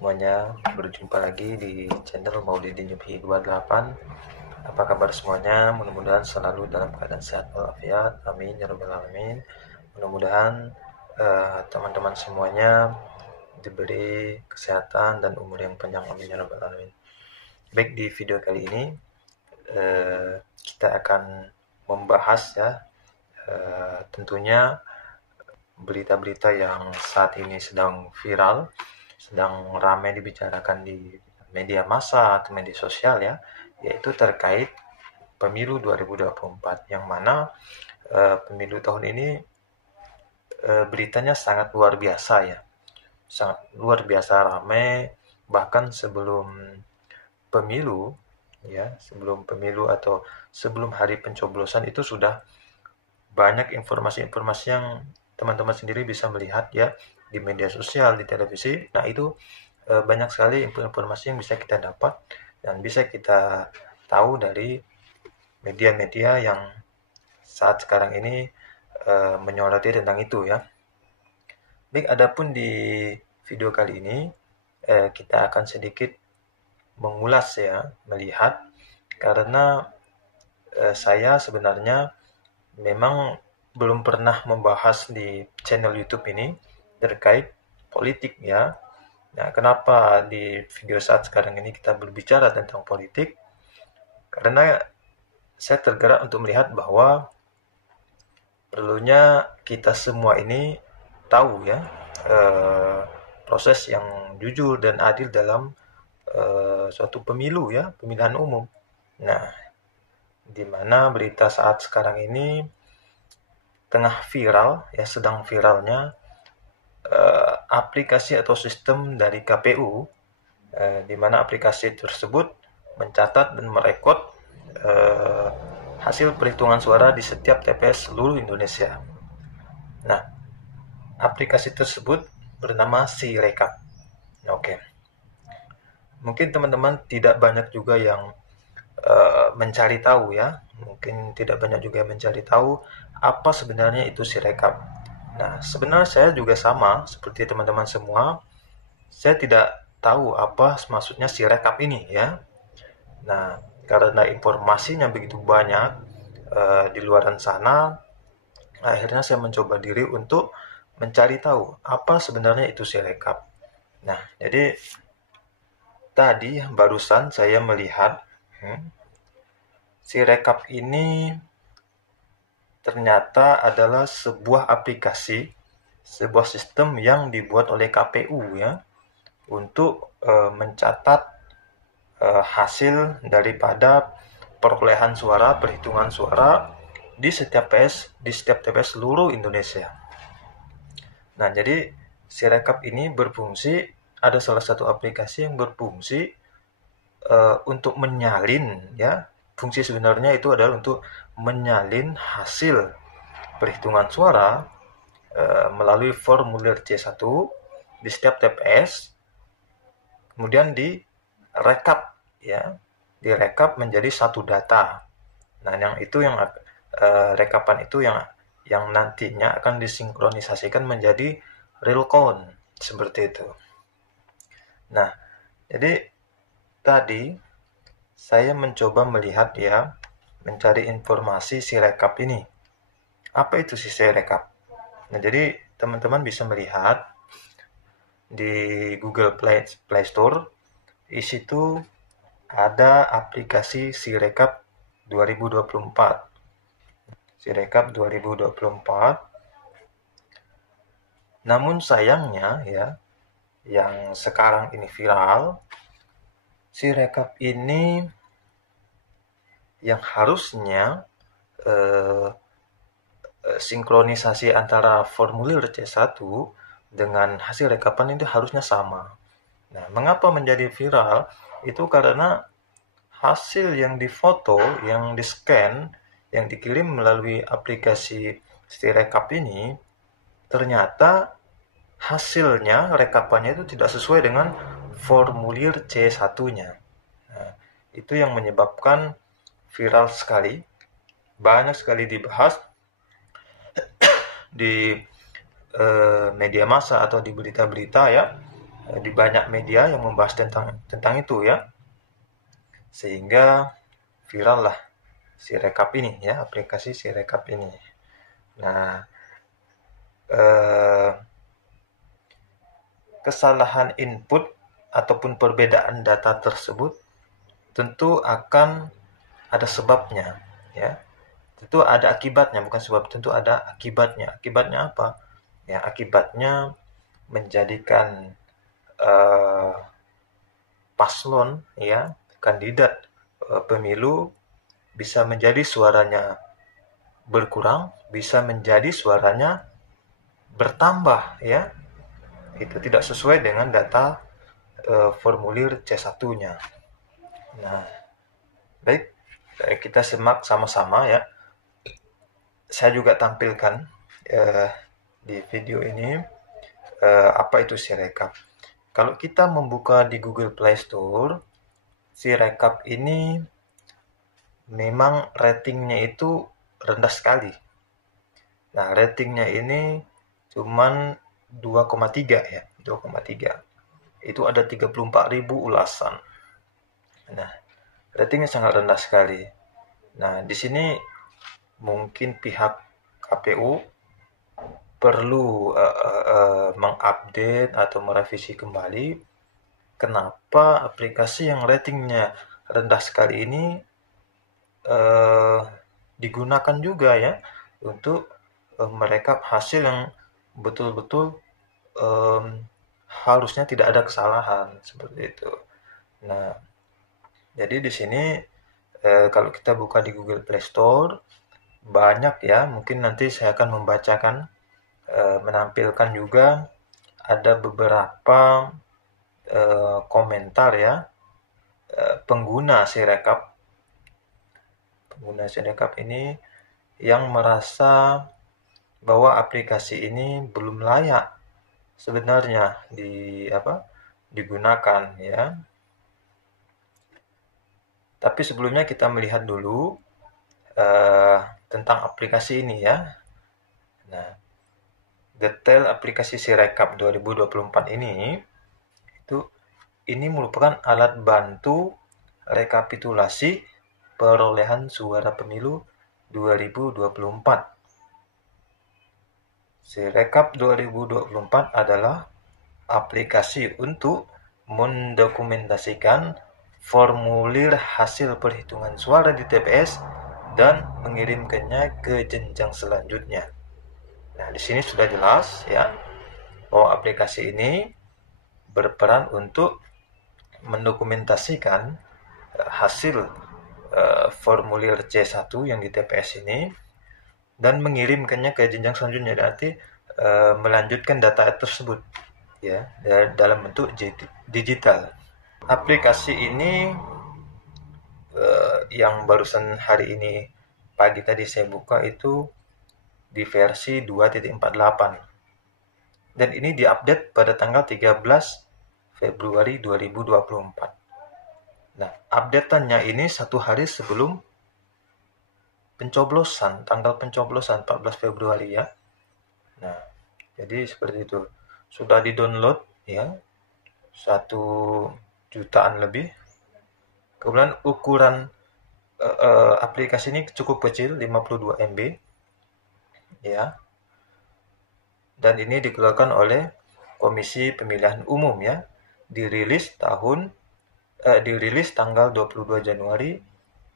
semuanya, berjumpa lagi di channel Maulidi Nyubi 28. Apa kabar semuanya? Mudah-mudahan selalu dalam keadaan sehat walafiat. Amin ya rabbal alamin. Mudah-mudahan teman-teman semuanya diberi kesehatan dan umur yang panjang. Amin ya rabbal alamin. Baik, di video kali ini kita akan membahas tentunya berita-berita yang saat ini sedang viral, sedang ramai dibicarakan di media massa atau media sosial yaitu terkait pemilu 2024, yang mana pemilu tahun ini beritanya sangat luar biasa sangat luar biasa ramai. Bahkan sebelum pemilu atau sebelum hari pencoblosan itu sudah banyak informasi-informasi yang teman-teman sendiri bisa melihat di media sosial, di televisi. Nah, itu banyak sekali informasi yang bisa kita dapat dan bisa kita tahu dari media-media yang saat sekarang ini menyoroti tentang itu Baik, adapun di video kali ini kita akan sedikit mengulas melihat, karena saya sebenarnya memang belum pernah membahas di channel YouTube ini terkait politik Nah, kenapa di video saat sekarang ini kita berbicara tentang politik? Karena saya tergerak untuk melihat bahwa perlunya kita semua ini tahu proses yang jujur dan adil dalam suatu pemilu pemilihan umum. Nah, di mana berita saat sekarang ini tengah viral sedang viralnya aplikasi atau sistem dari KPU, di mana aplikasi tersebut mencatat dan merekod hasil perhitungan suara di setiap TPS seluruh Indonesia. Nah, aplikasi tersebut bernama Sirekap. Oke. Mungkin teman-teman tidak banyak juga yang mencari tahu Mungkin tidak banyak juga yang mencari tahu apa sebenarnya itu Sirekap. Nah, sebenarnya saya juga sama seperti teman-teman semua. Saya tidak tahu apa maksudnya Sirekap ini Nah, karena informasinya begitu banyak di luaran sana, akhirnya saya mencoba diri untuk mencari tahu apa sebenarnya itu Sirekap. Nah, jadi tadi barusan saya melihat Sirekap ini ternyata adalah sebuah aplikasi, sebuah sistem yang dibuat oleh KPU untuk mencatat hasil daripada perolehan suara, perhitungan suara di setiap TPS seluruh Indonesia. Nah, jadi Sirekap ini berfungsi, ada salah satu aplikasi yang berfungsi untuk menyalin fungsi sebenarnya itu adalah untuk menyalin hasil perhitungan suara melalui formulir C1 di setiap TPS, kemudian direkap direkap menjadi satu data. Nah, yang rekapan itu yang nantinya akan disinkronisasikan menjadi real count, seperti itu. Nah, jadi tadi saya mencoba melihat mencari informasi Sirekap ini. Apa itu Sirekap? Nah, jadi teman-teman bisa melihat di Google Play Store, di situ ada aplikasi Sirekap 2024. Sirekap 2024. Namun sayangnya yang sekarang ini viral, Sirekap ini yang harusnya sinkronisasi antara formulir C1 dengan hasil rekapan itu harusnya sama. Nah, mengapa menjadi viral? Itu karena hasil yang difoto, yang di-scan, yang dikirim melalui aplikasi Sirekap ini, ternyata hasilnya, rekapannya itu tidak sesuai dengan formulir C1-nya. Nah, itu yang menyebabkan viral sekali, banyak sekali dibahas di media massa atau di berita-berita di banyak media yang membahas tentang itu ya, sehingga viral lah Sirekap ini ya, aplikasi Sirekap ini. Nah, eh, kesalahan input ataupun perbedaan data tersebut tentu akan ada sebabnya ya. Tentu ada akibatnya, bukan sebab, tentu ada akibatnya. Akibatnya apa? Ya, akibatnya menjadikan paslon ya, kandidat pemilu bisa menjadi suaranya berkurang, bisa menjadi suaranya bertambah ya. Itu tidak sesuai dengan data formulir C1-nya. Nah, baik, kita simak sama-sama ya. Saya juga tampilkan di video ini apa itu Sirekap. Kalau kita membuka di Google Play Store, Sirekap ini memang ratingnya itu rendah sekali. Nah, ratingnya ini cuman 2,3 ya, 2,3. Itu ada 34.000 ulasan. Nah, ratingnya sangat rendah sekali. Nah, di sini mungkin pihak KPU perlu mengupdate atau merevisi kembali kenapa aplikasi yang ratingnya rendah sekali ini digunakan juga ya untuk merekap hasil yang betul-betul harusnya tidak ada kesalahan seperti itu. Nah, jadi di sini kalau kita buka di Google Play Store banyak ya, mungkin nanti saya akan membacakan, menampilkan juga ada beberapa komentar ya, pengguna Sirekap ini yang merasa bahwa aplikasi ini belum layak sebenarnya digunakan ya. Tapi sebelumnya kita melihat dulu tentang aplikasi ini ya. Nah, detail aplikasi Sirekap 2024 ini merupakan alat bantu rekapitulasi perolehan suara pemilu 2024. Sirekap 2024 adalah aplikasi untuk mendokumentasikan formulir hasil perhitungan suara di TPS dan mengirimkannya ke jenjang selanjutnya. Nah, di sini sudah jelas ya bahwa aplikasi ini berperan untuk mendokumentasikan hasil formulir C1 yang di TPS ini dan mengirimkannya ke jenjang selanjutnya, nanti melanjutkan data tersebut ya dalam bentuk digital. Aplikasi ini yang barusan hari ini pagi tadi saya buka itu di versi 2.48 dan ini diupdate pada tanggal 13 Februari 2024. Nah, updateannya ini satu hari sebelum pencoblosan, tanggal pencoblosan 14 Februari ya. Nah, jadi seperti itu. Sudah di-download ya, 1 jutaan lebih. Kemudian ukuran aplikasi ini cukup kecil, 52 MB ya. Dan ini dikeluarkan oleh Komisi Pemilihan Umum ya. Dirilis tanggal 22 Januari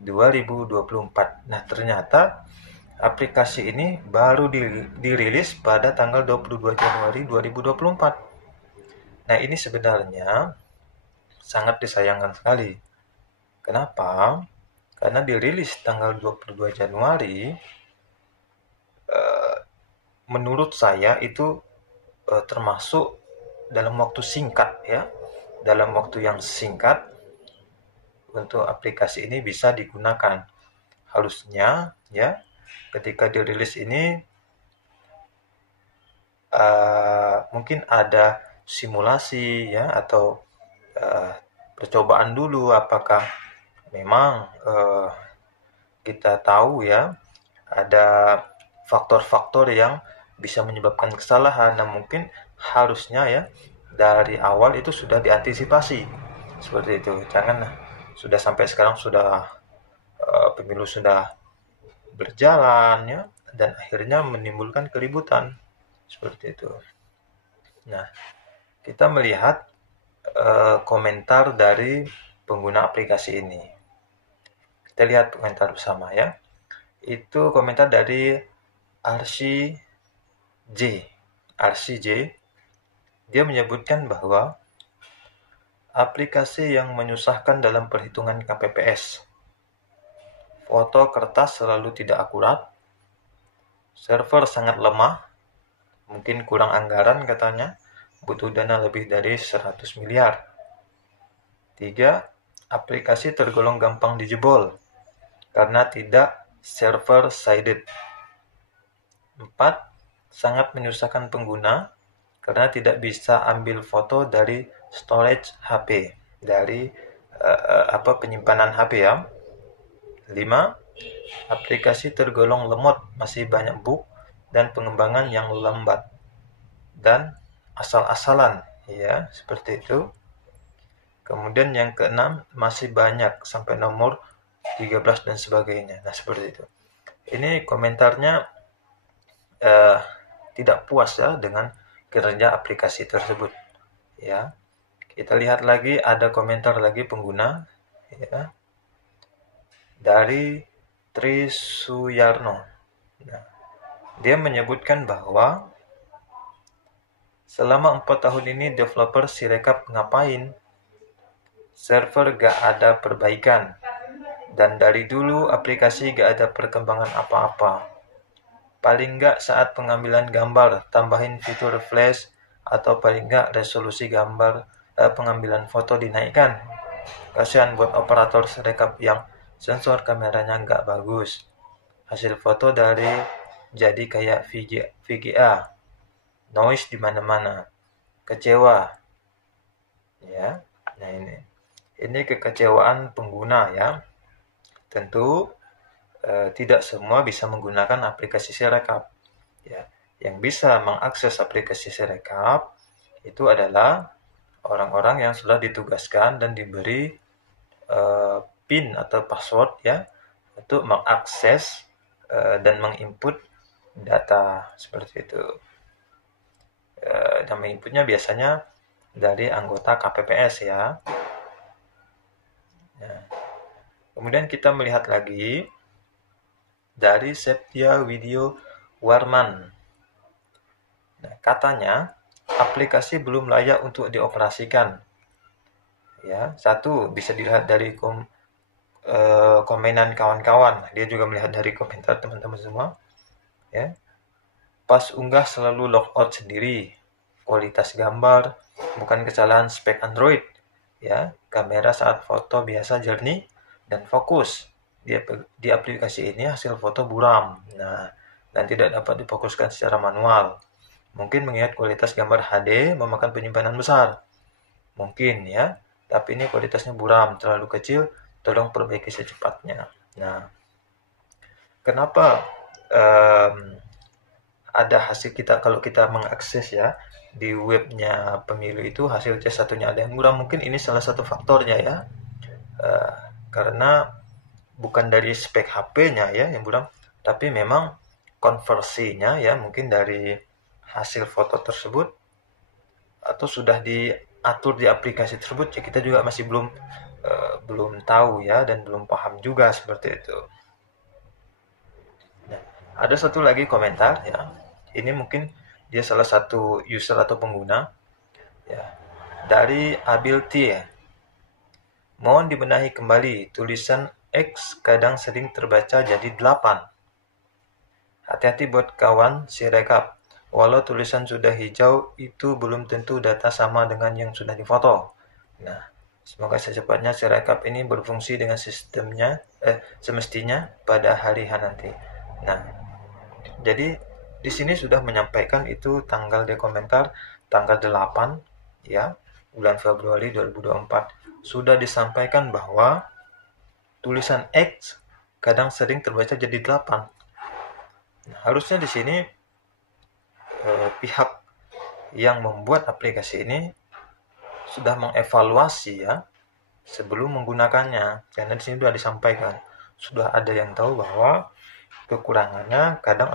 2024. Nah, ternyata aplikasi ini baru dirilis pada tanggal 22 Januari 2024. Nah, ini sebenarnya sangat disayangkan sekali. Kenapa? Karena dirilis tanggal 22 Januari, menurut saya itu termasuk dalam waktu singkat ya. Dalam waktu yang singkat untuk aplikasi ini bisa digunakan. Harusnya ya ketika dirilis ini mungkin ada simulasi ya atau percobaan dulu apakah memang kita tahu ya ada faktor-faktor yang bisa menyebabkan kesalahan. Nah, mungkin harusnya ya dari awal itu sudah diantisipasi seperti itu. Jangan sudah sampai sekarang sudah pemilu sudah berjalan ya, dan akhirnya menimbulkan keributan seperti itu. Nah, kita melihat komentar dari pengguna aplikasi ini. Kita lihat komentar bersama ya. Itu komentar dari RCJ. Dia menyebutkan bahwa aplikasi yang menyusahkan dalam perhitungan KPPS. Foto kertas selalu tidak akurat. Server sangat lemah. Mungkin kurang anggaran katanya. Butuh dana lebih dari 100 miliar. 3. Aplikasi tergolong gampang dijebol karena tidak server-sided. 4. Sangat menyusahkan pengguna karena tidak bisa ambil foto dari storage HP, dari penyimpanan HP ya. 5. Aplikasi tergolong lemot, masih banyak bug dan pengembangan yang lambat dan asal-asalan ya, seperti itu. Kemudian yang keenam, masih banyak sampai nomor 13 dan sebagainya. Nah, seperti itu. Ini komentarnya tidak puas ya dengan kinerja aplikasi tersebut. Ya. Kita lihat lagi, ada komentar lagi pengguna ya, dari Trisuyarno. Nah, dia menyebutkan bahwa selama 4 tahun ini developer Sirekap ngapain? Server gak ada perbaikan. Dan dari dulu aplikasi gak ada perkembangan apa-apa. Paling gak saat pengambilan gambar, tambahin fitur flash, atau paling gak resolusi gambar pengambilan foto dinaikkan. Kasihan buat operator Sirekap yang sensor kameranya gak bagus. Hasil foto dari jadi kayak VGA. Noise di mana-mana. Kecewa. Ya. Nah, ini kekecewaan pengguna ya. Tentu tidak semua bisa menggunakan aplikasi Sirekap. Ya, yang bisa mengakses aplikasi Sirekap itu adalah orang-orang yang sudah ditugaskan dan diberi PIN atau password ya untuk mengakses dan menginput data seperti itu. Dan menginputnya biasanya dari anggota KPPS ya. Nah, kemudian kita melihat lagi dari Septia Video Warman. Nah, katanya aplikasi belum layak untuk dioperasikan. Ya, satu bisa dilihat dari komenan kawan-kawan. Dia juga melihat dari komentar teman-teman semua. Ya, pas unggah selalu logout sendiri. Kualitas gambar bukan kesalahan spek Android. Ya, kamera saat foto biasa jernih dan fokus. Di aplikasi ini hasil foto buram. Nah, dan tidak dapat difokuskan secara manual. Mungkin mengingat kualitas gambar HD memakan penyimpanan besar. Mungkin ya, tapi ini kualitasnya buram, terlalu kecil, tolong perbaiki secepatnya. Nah, kenapa ada hasil kita kalau kita mengakses ya di webnya pemilu itu hasil C1-nya ada yang buram? Mungkin ini salah satu faktornya ya. Karena bukan dari spek HP-nya ya yang buram, tapi memang konversinya ya mungkin dari hasil foto tersebut atau sudah diatur di aplikasi tersebut ya, kita juga masih belum tahu ya dan belum paham juga seperti itu. Nah, ada satu lagi komentar ya. Ini mungkin dia salah satu user atau pengguna ya, dari Abilti ya. Mohon dibenahi kembali, tulisan X kadang sering terbaca jadi 8. Hati-hati buat kawan Sirekap. Walau tulisan sudah hijau, itu belum tentu data sama dengan yang sudah difoto. Nah, semoga secepatnya Sirekap ini berfungsi dengan sistemnya semestinya pada hari H nanti. Nah, jadi di sini sudah menyampaikan itu tanggal di komentar tanggal 8 ya, bulan Februari 2024 sudah disampaikan bahwa tulisan X kadang sering terbaca jadi 8. Nah, harusnya di sini pihak yang membuat aplikasi ini sudah mengevaluasi ya sebelum menggunakannya. Karena di sini sudah disampaikan, sudah ada yang tahu bahwa kekurangannya kadang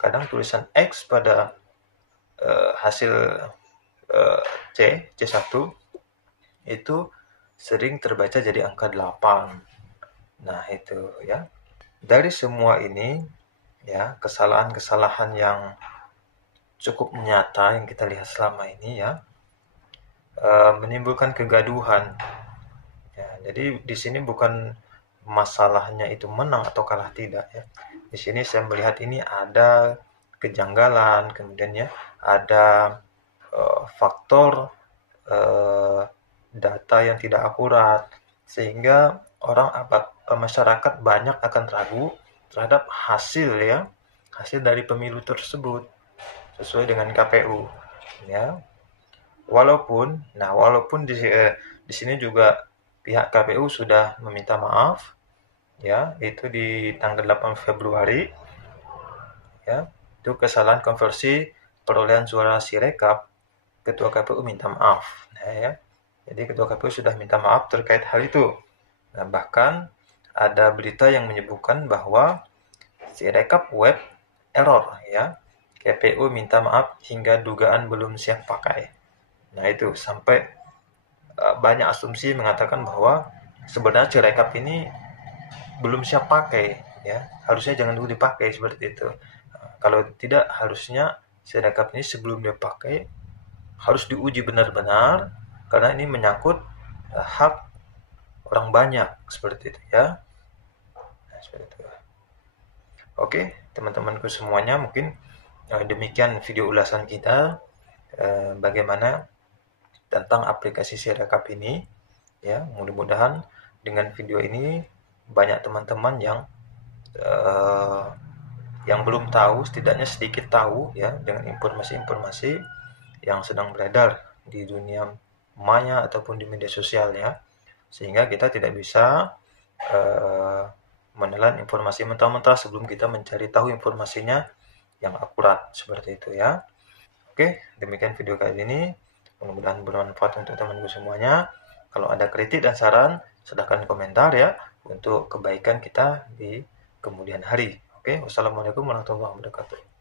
kadang tulisan X pada hasil C1 itu sering terbaca jadi angka 8. Nah, itu ya. Dari semua ini ya, kesalahan-kesalahan yang cukup nyata yang kita lihat selama ini ya, menimbulkan kegaduhan. Ya, jadi di sini bukan masalahnya itu menang atau kalah tidak ya. Di sini saya melihat ini ada kejanggalan, kemudian ya ada faktor data yang tidak akurat, sehingga masyarakat banyak akan ragu terhadap hasil dari pemilu tersebut sesuai dengan KPU ya. Walaupun di sini juga pihak KPU sudah meminta maaf ya, itu di tanggal 8 Februari ya, itu kesalahan konversi perolehan suara Sirekap. Ketua KPU minta maaf. Nah, ya. Jadi Ketua KPU sudah minta maaf terkait hal itu. Nah, bahkan ada berita yang menyebutkan bahwa Sirekap web error ya. KPU minta maaf hingga dugaan belum siap pakai. Nah, itu sampai banyak asumsi mengatakan bahwa sebenarnya Sirekap ini belum siap pakai ya. Harusnya jangan dulu dipakai seperti itu. Kalau tidak, harusnya Sirekap ini sebelum dipakai harus diuji benar-benar, karena ini menyangkut hak orang banyak seperti itu ya. Nah, seperti itu. Oke, teman-temanku semuanya, mungkin demikian video ulasan kita bagaimana tentang aplikasi Sirekap ini ya. Mudah-mudahan dengan video ini banyak teman-teman yang belum tahu, setidaknya sedikit tahu ya dengan informasi-informasi yang sedang beredar di dunia maya ataupun di media sosial ya, sehingga kita tidak bisa menelan informasi mentah-mentah sebelum kita mencari tahu informasinya yang akurat seperti itu ya. Oke, demikian video kali ini, mudah-mudahan bermanfaat untuk teman-teman semuanya. Kalau ada kritik dan saran, silahkan komentar ya untuk kebaikan kita di kemudian hari. Oke, wassalamualaikum warahmatullahi wabarakatuh.